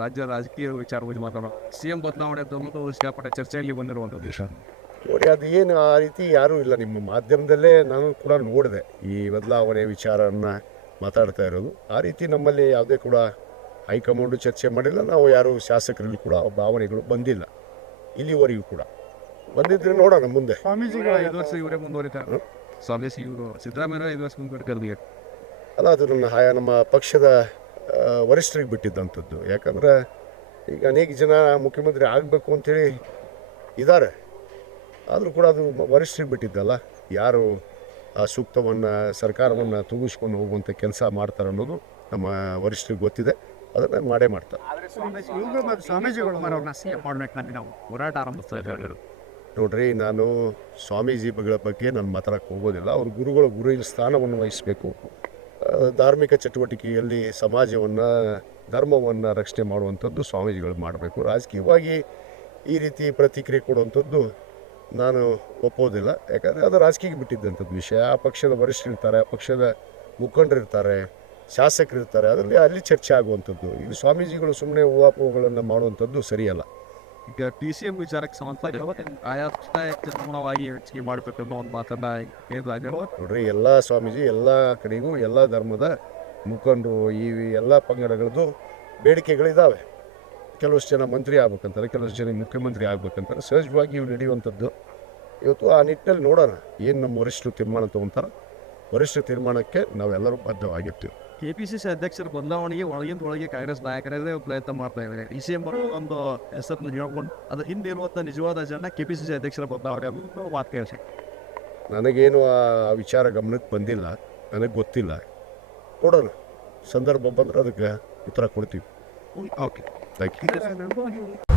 ರಾಜ್ಯ ರಾಜಕೀಯ ವಿಚಾರವಾಗಿ ಮಾತಾಡೋಣ. CM ಬದಲಾವಣೆ ಅಂತ ಸಿಕ್ಕಾಪಟ್ಟೆ ಚರ್ಚೆಯಲ್ಲಿ ಬಂದಿರುವಂಥದ್ದು ಸರ್. ನೋಡಿ, ಅದು ಏನು ಆ ರೀತಿ ಯಾರೂ ಇಲ್ಲ. ನಿಮ್ಮ ಮಾಧ್ಯಮದಲ್ಲೇ ನಾನು ಕೂಡ ನೋಡಿದೆ ಈ ಬದಲಾವಣೆ ವಿಚಾರನ ಮಾತಾಡ್ತಾ ಇರೋದು. ಆ ರೀತಿ ನಮ್ಮಲ್ಲಿ ಯಾವುದೇ ಕೂಡ ಹೈಕಮಾಂಡು ಚರ್ಚೆ ಮಾಡಿಲ್ಲ. ನಾವು ಯಾರು ಶಾಸಕರಲ್ಲಿ ಕೂಡ ಭಾವನೆಗಳು ಬಂದಿಲ್ಲ ಇಲ್ಲಿವರೆಗೂ ಕೂಡ. ಬಂದಿದ್ರೆ ನೋಡೋಣ ಮುಂದೆ. ಸ್ವಾಮೀಜಿಗಳು 5 ವರ್ಷ ಇವರೇ ಮುಂದುವರಿತಾರೆ. ಸ್ವಾಮೀಜಿ ಇವರು ಸಿದ್ದರಾಮಯ್ಯ 5 ವರ್ಷ ಮುಂದುವರಿತಾರೆ. ಅಲ್ಲ, ಅದು ನಮ್ಮ ಪಕ್ಷದ ವರಿಷ್ಠರಿಗೆ ಬಿಟ್ಟಿದ್ದಂಥದ್ದು. ಯಾಕಂದರೆ ಈಗ ಅನೇಕ ಜನ ಮುಖ್ಯಮಂತ್ರಿ ಆಗಬೇಕು ಅಂಥೇಳಿ ಇದ್ದಾರೆ. ಆದರೂ ಕೂಡ ಅದು ವರಿಷ್ಠರಿಗೆ ಬಿಟ್ಟಿದ್ದಲ್ಲ. ಯಾರು ಆ ಸೂಕ್ತವನ್ನು ಸರ್ಕಾರವನ್ನು ತೂಗಿಸ್ಕೊಂಡು ಹೋಗುವಂಥ ಕೆಲಸ ಮಾಡ್ತಾರೆ ಅನ್ನೋದು ನಮ್ಮ ವರಿಷ್ಠರಿಗೆ ಗೊತ್ತಿದೆ. ಅದನ್ನು ಮಾಡೇ ಮಾಡ್ತಾರೆ. ಸ್ವಾಮೀಜಿಗಳು CM ಮಾಡಬೇಕಂತ ನಾವು ಹೋರಾಟ ಆರಂಭಿಸ್ತಾ ಇದ್ದಾರೆ. ನೋಡ್ರಿ, ನಾನು ಸ್ವಾಮೀಜಿಗಳ ಬಗ್ಗೆ ನಾನು ಮಾತಾಡೋಕ್ಕೆ ಹೋಗೋದಿಲ್ಲ. ಅವ್ರ ಗುರು ಸ್ಥಾನವನ್ನು ವಹಿಸಬೇಕು. ಧಾರ್ಮಿಕ ಚಟುವಟಿಕೆಯಲ್ಲಿ ಸಮಾಜವನ್ನು ಧರ್ಮವನ್ನು ರಕ್ಷಣೆ ಮಾಡುವಂಥದ್ದು ಸ್ವಾಮೀಜಿಗಳು ಮಾಡಬೇಕು. ರಾಜಕೀಯವಾಗಿ ಈ ರೀತಿ ಪ್ರತಿಕ್ರಿಯೆ ಕೊಡುವಂಥದ್ದು ನಾನು ಒಪ್ಪೋದಿಲ್ಲ. ಯಾಕಂದರೆ ಅದು ರಾಜಕೀಯಕ್ಕೆ ಬಿಟ್ಟಿದ್ದಂಥದ್ದು ವಿಷಯ. ಆ ಪಕ್ಷದ ವರಿಷ್ಠರಿರ್ತಾರೆ, ಆ ಪಕ್ಷದ ಮುಖಂಡರಿರ್ತಾರೆ, ಶಾಸಕರಿರ್ತಾರೆ. ಅದರಲ್ಲಿ ಅಲ್ಲಿ ಚರ್ಚೆ ಆಗುವಂಥದ್ದು. ಇಲ್ಲಿ ಸ್ವಾಮೀಜಿಗಳು ಸುಮ್ಮನೆ ಊಹಾಪೋಹಗಳನ್ನು ಮಾಡುವಂಥದ್ದು ಸರಿಯಲ್ಲ. ಈಗ TCM ವಿಚಾರಕ್ಕೆ ಸಂಬಂಧಪಟ್ಟ ಆಯಾಮವಾಗಿ ಹೆಚ್ಚಿಗೆ ಮಾಡಬೇಕು ಅನ್ನೋ ಒಂದು ಮಾತನ್ನ ನೋಡ್ರಿ, ಎಲ್ಲ ಸ್ವಾಮೀಜಿ ಎಲ್ಲ ಕಡೆಗೂ ಎಲ್ಲ ಧರ್ಮದ ಮುಖಂಡರು ಈ ಎಲ್ಲ ಪಂಗಡಗಳದ್ದು ಬೇಡಿಕೆಗಳಿದ್ದಾವೆ. ಕೆಲವಷ್ಟು ಜನ ಮಂತ್ರಿ ಆಗ್ಬೇಕಂತಾರೆ, ಕೆಲವಷ್ಟು ಜನ ಮುಖ್ಯಮಂತ್ರಿ ಆಗ್ಬೇಕಂತಾರೆ. ಸಹಜವಾಗಿ ಇವು ನಡೆಯುವಂಥದ್ದು. ಇವತ್ತು ಆ ನಿಟ್ಟಿನಲ್ಲಿ ನೋಡೋಣ ಏನು ನಮ್ಮ ವರಿಷ್ಠರು ತೀರ್ಮಾನ ತೊಗೊತಾರೆ. ವರಿಷ್ಠ ತೀರ್ಮಾನಕ್ಕೆ ನಾವೆಲ್ಲರೂ ಬದ್ಧವಾಗಿರ್ತೀವಿ. KPCC ಅಧ್ಯಕ್ಷರ ಬದಲಾವಣೆಗೆ ಒಳಗೆ ಕಾಂಗ್ರೆಸ್ ನಾಯಕರೇ ಪ್ರಯತ್ನ ಮಾಡ್ತಾ ಇದ್ದಾರೆ. DCM ಒಂದು ಹೆಸರನ್ನು ಹೇಳ್ಕೊಂಡು ಅದ್ರ ಹಿಂದೆ ಇರುವಂಥ ನಿಜವಾದ ಜನ KPCC ಅಧ್ಯಕ್ಷರ ಬದಲಾವಣೆ ಅನ್ನೋ ಮಾತು ಕೇಳಿಸಿ. ನನಗೇನು ಆ ವಿಚಾರ ಗಮನಕ್ಕೆ ಬಂದಿಲ್ಲ, ನನಗೆ ಗೊತ್ತಿಲ್ಲ. ನೋಡೋಣ, ಸಂದರ್ಭ ಬಂದರೆ ಅದಕ್ಕೆ ಉತ್ತರ ಕೊಡ್ತೀವಿ. Okay, thank you.